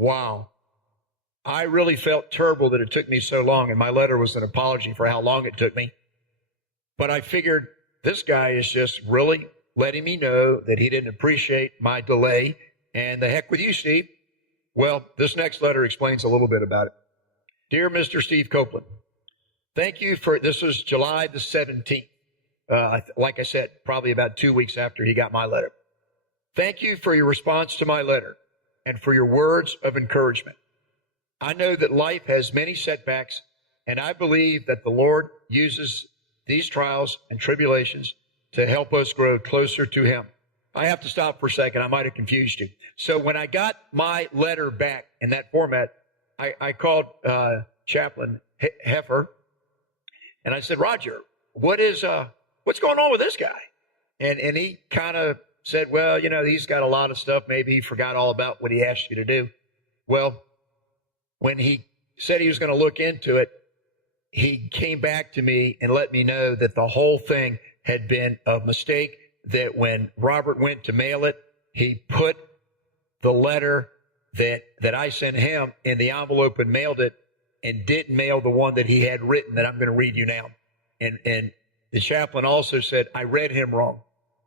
Wow. I really felt terrible that it took me so long, and my letter was an apology for how long it took me. But I figured this guy is just really letting me know that he didn't appreciate my delay. And the heck with you, Steve. Well, this next letter explains a little bit about it. Dear Mr. Steve Copeland, thank you for, this was July the 17th. Like I said, probably about 2 weeks after he got my letter. Thank you for your response to my letter and for your words of encouragement. I know that life has many setbacks, and I believe that the Lord uses these trials and tribulations to help us grow closer to Him. I have to stop for a second. I might have confused you. So when I got my letter back in that format, I called Chaplain Heffer, and I said, Roger, what's going on with this guy? And he kind of said, well, he's got a lot of stuff. Maybe he forgot all about what he asked you to do. Well, when he said he was going to look into it, he came back to me and let me know that the whole thing had been a mistake, that when Robert went to mail it, he put the letter that I sent him in the envelope and mailed it, and didn't mail the one that he had written that I'm going to read you now. And the chaplain also said, I read him wrong.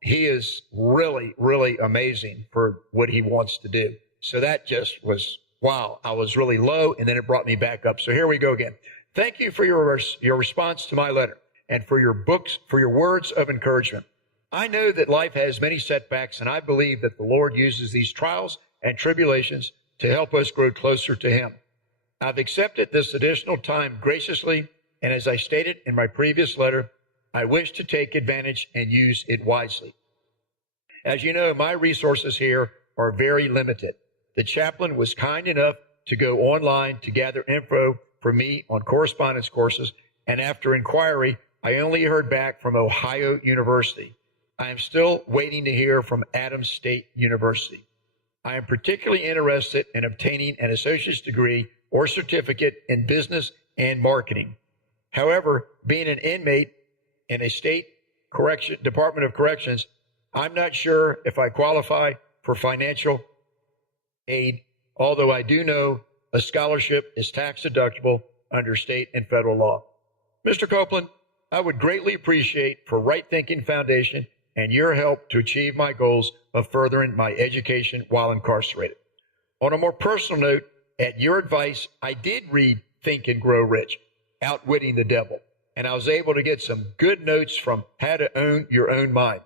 He is really, really amazing for what he wants to do. So that just was, wow, I was really low, and then it brought me back up. So here we go again. Thank you for your response to my letter and for your words of encouragement. I know that life has many setbacks, and I believe that the Lord uses these trials and tribulations to help us grow closer to Him. I've accepted this additional time graciously, and as I stated in my previous letter, I wish to take advantage and use it wisely. As you know, my resources here are very limited. The chaplain was kind enough to go online to gather info for me on correspondence courses, and after inquiry, I only heard back from Ohio University. I am still waiting to hear from Adams State University. I am particularly interested in obtaining an associate's degree or certificate in business and marketing. However, being an inmate in a state Department of Corrections, I'm not sure if I qualify for financial aid, although I do know a scholarship is tax deductible under state and federal law. Mr. Copeland, I would greatly appreciate for Right Thinking Foundation and your help to achieve my goals of furthering my education while incarcerated. On a more personal note, at your advice, I did read Think and Grow Rich, Outwitting the Devil, and I was able to get some good notes from How to Own Your Own Mind,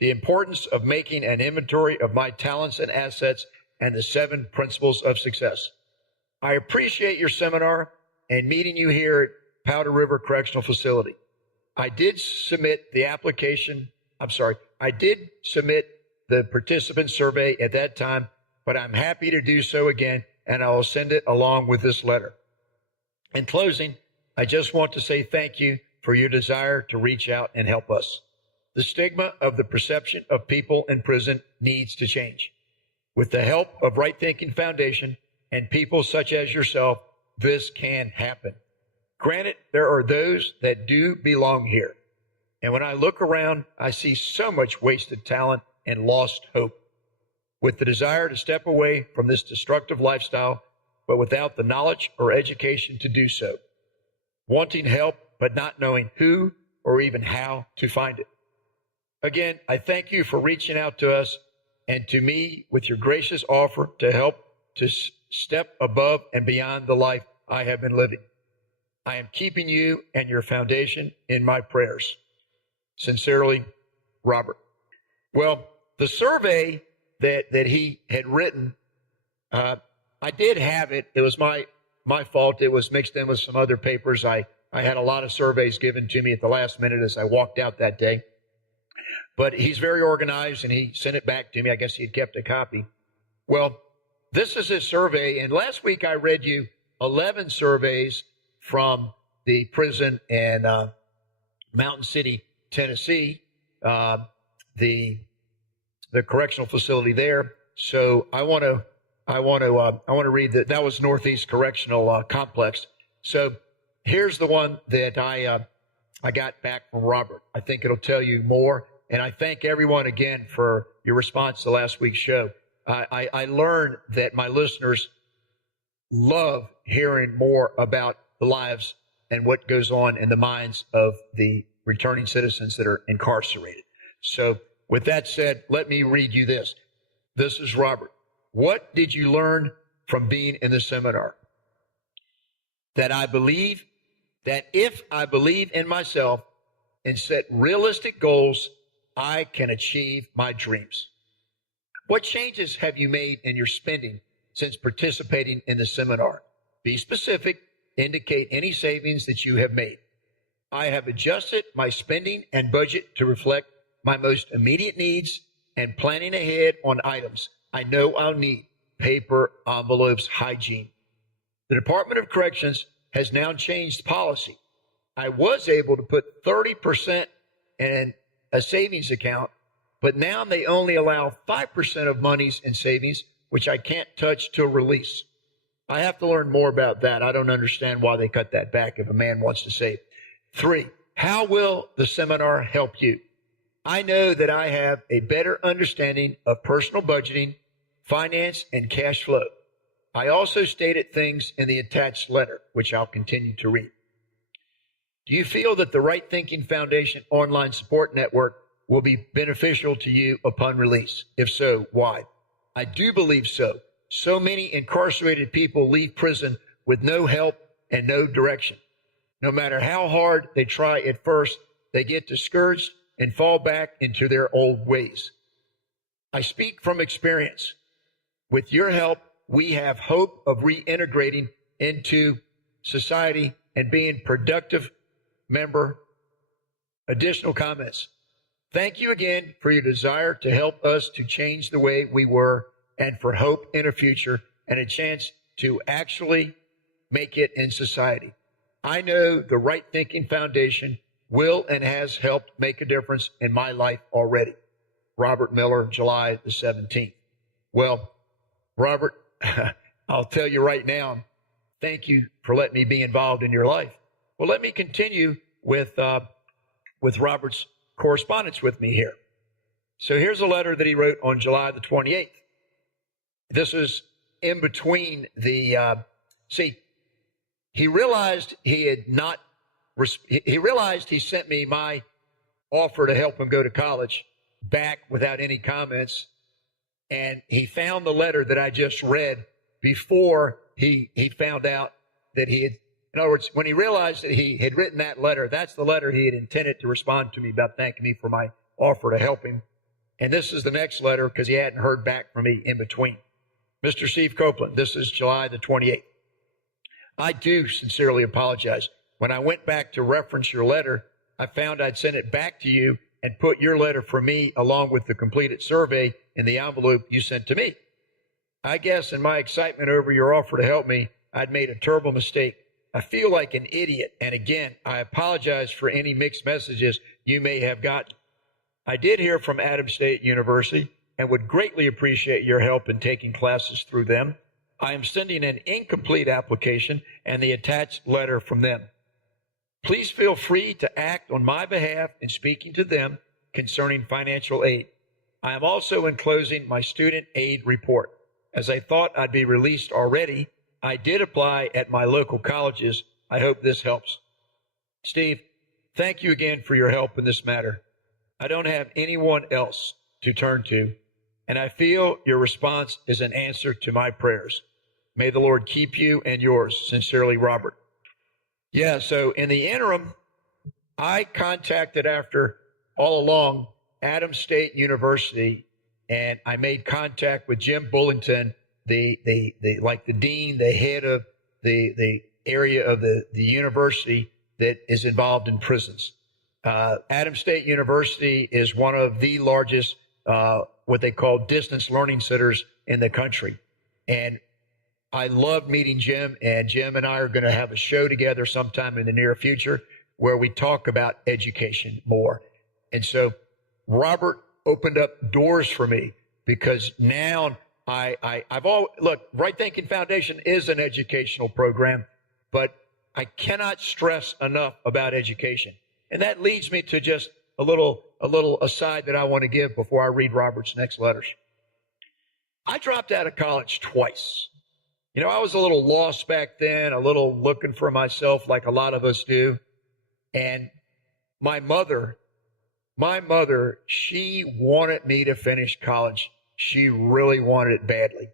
the importance of making an inventory of my talents and assets, and the 7 principles of success. I appreciate your seminar and meeting you here at Powder River Correctional Facility. I did submit the participant survey at that time, but I'm happy to do so again, and I will send it along with this letter. In closing, I just want to say thank you for your desire to reach out and help us. The stigma of the perception of people in prison needs to change. With the help of Right Thinking Foundation and people such as yourself, this can happen. Granted, there are those that do belong here. And when I look around, I see so much wasted talent and lost hope. With the desire to step away from this destructive lifestyle, but without the knowledge or education to do so. Wanting help, but not knowing who or even how to find it. Again, I thank you for reaching out to us and to me with your gracious offer to help to step above and beyond the life I have been living. I am keeping you and your foundation in my prayers. Sincerely, Robert. Well, the survey that he had written, I did have it. It was my fault. It was mixed in with some other papers. I had a lot of surveys given to me at the last minute as I walked out that day. But he's very organized, and he sent it back to me. I guess he had kept a copy. Well, this is his survey, and last week I read you 11 surveys from the prison in Mountain City, Tennessee, the correctional facility there. So I want to read that. That was Northeast Correctional Complex. So here's the one that I got back from Robert. I think it'll tell you more. And I thank everyone again for your response to last week's show. I learned that my listeners love hearing more about the lives and what goes on in the minds of the returning citizens that are incarcerated. So with that said, let me read you this. This is Robert. What did you learn from being in the seminar? That if I believe in myself and set realistic goals, I can achieve my dreams. What changes have you made in your spending since participating in the seminar? Be specific, indicate any savings that you have made. I have adjusted my spending and budget to reflect my most immediate needs and planning ahead on items I know I'll need: paper, envelopes, hygiene. The Department of Corrections has now changed policy. I was able to put 30% in a savings account, but now they only allow 5% of monies in savings, which I can't touch till release. I have to learn more about that. I don't understand why they cut that back if a man wants to save. 3, how will the seminar help you? I know that I have a better understanding of personal budgeting, finance, and cash flow. I also stated things in the attached letter, which I'll continue to read. Do you feel that the Right Thinking Foundation online support network will be beneficial to you upon release? If so, why? I do believe so. So many incarcerated people leave prison with no help and no direction. No matter how hard they try at first, they get discouraged and fall back into their old ways. I speak from experience. With your help, we have hope of reintegrating into society and being productive member. Additional comments. Thank you again for your desire to help us to change the way we were and for hope in a future and a chance to actually make it in society. I know the Right Thinking Foundation will and has helped make a difference in my life already. Robert Miller, July the 17th. Well, Robert, I'll tell you right now, thank you for letting me be involved in your life. Well, let me continue with Robert's correspondence with me here. So here's a letter that he wrote on July the 28th. This is in between the, he realized he sent me my offer to help him go to college back without any comments. And he found the letter that I just read before he found out that he had, in other words, when he realized that he had written that letter, that's the letter he had intended to respond to me about thanking me for my offer to help him. And this is the next letter because he hadn't heard back from me in between. Mr. Steve Copeland, this is July the 28th. I do sincerely apologize. When I went back to reference your letter, I found I'd sent it back to you and put your letter for me along with the completed survey in the envelope you sent to me. I guess in my excitement over your offer to help me, I'd made a terrible mistake. I feel like an idiot, and again, I apologize for any mixed messages you may have gotten. I did hear from Adams State University and would greatly appreciate your help in taking classes through them. I am sending an incomplete application and the attached letter from them. Please feel free to act on my behalf in speaking to them concerning financial aid. I am also enclosing my student aid report. As I thought I'd be released already, I did apply at my local colleges. I hope this helps. Steve, thank you again for your help in this matter. I don't have anyone else to turn to, and I feel your response is an answer to my prayers. May the Lord keep you and yours. Sincerely, Robert. Yeah, so in the interim, I contacted after all along Adams State University, and I made contact with Jim Bullington, the dean, the head of the area of the university that is involved in prisons. Adams State University is one of the largest, what they call distance learning centers in the country. And I love meeting Jim, and Jim and I are going to have a show together sometime in the near future where we talk about education more. And so Robert opened up doors for me because now look, Right Thinking Foundation is an educational program, but I cannot stress enough about education. And that leads me to just a little aside that I want to give before I read Robert's next letters. I dropped out of college twice. I was a little lost back then, a little looking for myself like a lot of us do. And my mother, she wanted me to finish college. She really wanted it badly.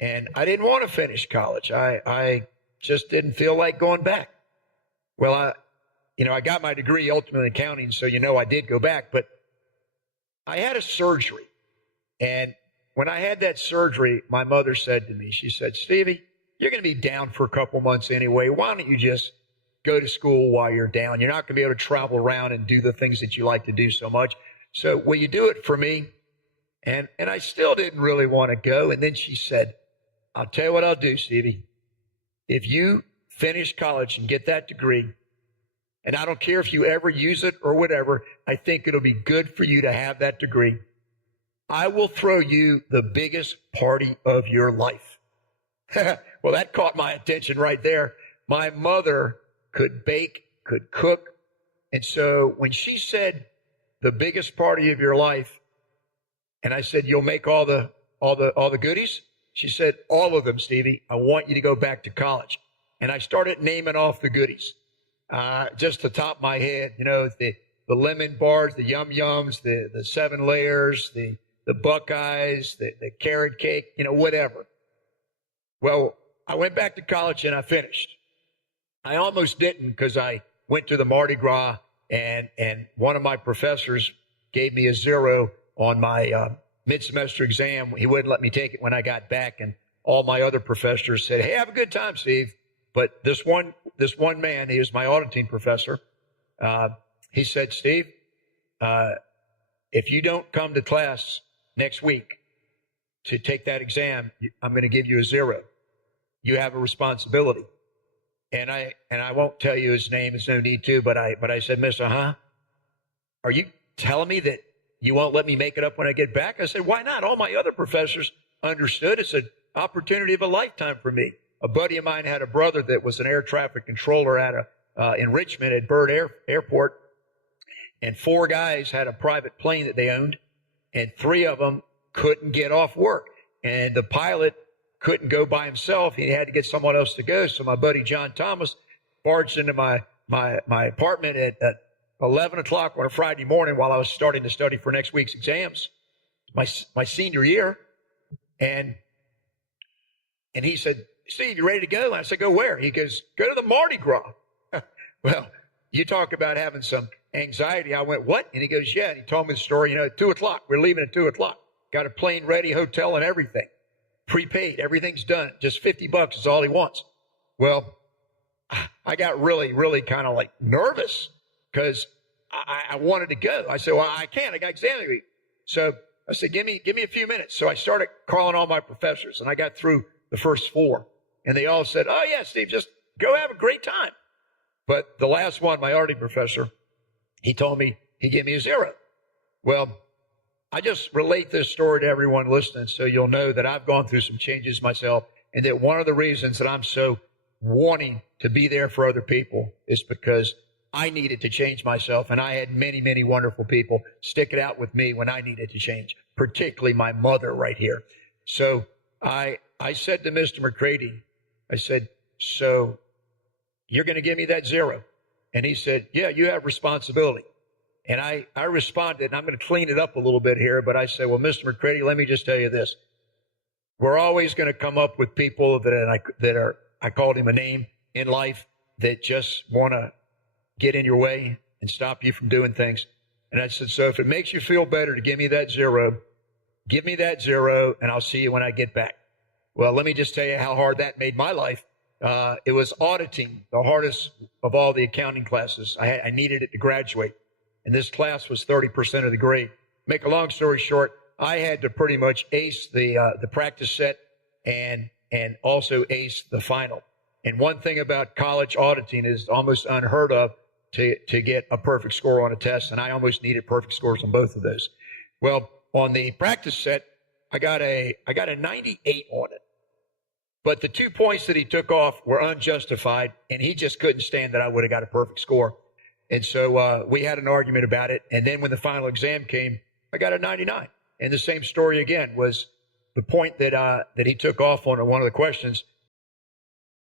And I didn't want to finish college. I just didn't feel like going back. Well, I got my degree ultimately in accounting, so I did go back, but I had a surgery. And when I had that surgery, my mother said to me, she said, Stevie, you're going to be down for a couple months anyway. Why don't you just go to school while you're down? You're not going to be able to travel around and do the things that you like to do so much. So will you do it for me? And I still didn't really want to go. And then she said, I'll tell you what I'll do, Stevie. If you finish college and get that degree, and I don't care if you ever use it or whatever, I think it'll be good for you to have that degree. I will throw you the biggest party of your life. Well, that caught my attention right there. My mother could bake, could cook. And so when she said the biggest party of your life, and I said, you'll make all the goodies? She said, all of them, Stevie. I want you to go back to college. And I started naming off the goodies. Just the top of my head, the lemon bars, the yum yums, the 7 layers, the Buckeyes, the carrot cake, whatever. Well, I went back to college and I finished. I almost didn't because I went to the Mardi Gras and one of my professors gave me a 0 on my mid-semester exam. He wouldn't let me take it when I got back, and all my other professors said, hey, have a good time, Steve. But this one man, he was my auditing professor. He said, Steve, if you don't come to class next week to take that exam, I'm going to give you a 0. You have a responsibility. And I won't tell you his name. There's no need to. But I said, Mr. Are you telling me that you won't let me make it up when I get back? I said, why not? All my other professors understood. It's an opportunity of a lifetime for me. A buddy of mine had a brother that was an air traffic controller in Richmond at Byrd Airport. And 4 guys had a private plane that they owned. And 3 of them couldn't get off work. And the pilot couldn't go by himself. He had to get someone else to go. So my buddy John Thomas barged into my apartment at 11 o'clock on a Friday morning while I was starting to study for next week's exams, my senior year. And he said, Steve, you ready to go? And I said, go where? He goes, go to the Mardi Gras. Well, you talk about having some anxiety. I went, what? And he goes, yeah. And he told me the story, at 2 o'clock. We're leaving at 2 o'clock. Got a plane ready, hotel and everything. Prepaid. Everything's done. Just $50 is all he wants. Well, I got really, really kind of like nervous because I wanted to go. I said, well, I can't. I got exam week. So I said, give me a few minutes. So I started calling all my professors, and I got through the first 4. And they all said, oh, yeah, Steve, just go have a great time. But the last one, my auditing professor, he told me, he gave me a 0. Well, I just relate this story to everyone listening so you'll know that I've gone through some changes myself, and that one of the reasons that I'm so wanting to be there for other people is because I needed to change myself, and I had many, many wonderful people stick it out with me when I needed to change, particularly my mother right here. So I said to Mr. McCready, I said, so you're going to give me that 0? And he said, yeah, you have responsibility. And I responded, and I'm going to clean it up a little bit here, but I said, well, Mr. McCready, let me just tell you this. We're always going to come up with people that are, I called him a name in life, that just want to get in your way and stop you from doing things. And I said, so if it makes you feel better to give me that 0, give me that 0, and I'll see you when I get back. Well, let me just tell you how hard that made my life. It was auditing, the hardest of all the accounting classes. I needed it to graduate. And this class was 30% of the grade. Make a long story short, I had to pretty much ace the practice set and also ace the final. And one thing about college auditing is almost unheard of to get a perfect score on a test. And I almost needed perfect scores on both of those. Well, on the practice set, I got a 98 on it. But the 2 points that he took off were unjustified, and he just couldn't stand that I would have got a perfect score. And so we had an argument about it. And then when the final exam came, I got a 99. And the same story again was the point that he took off on one of the questions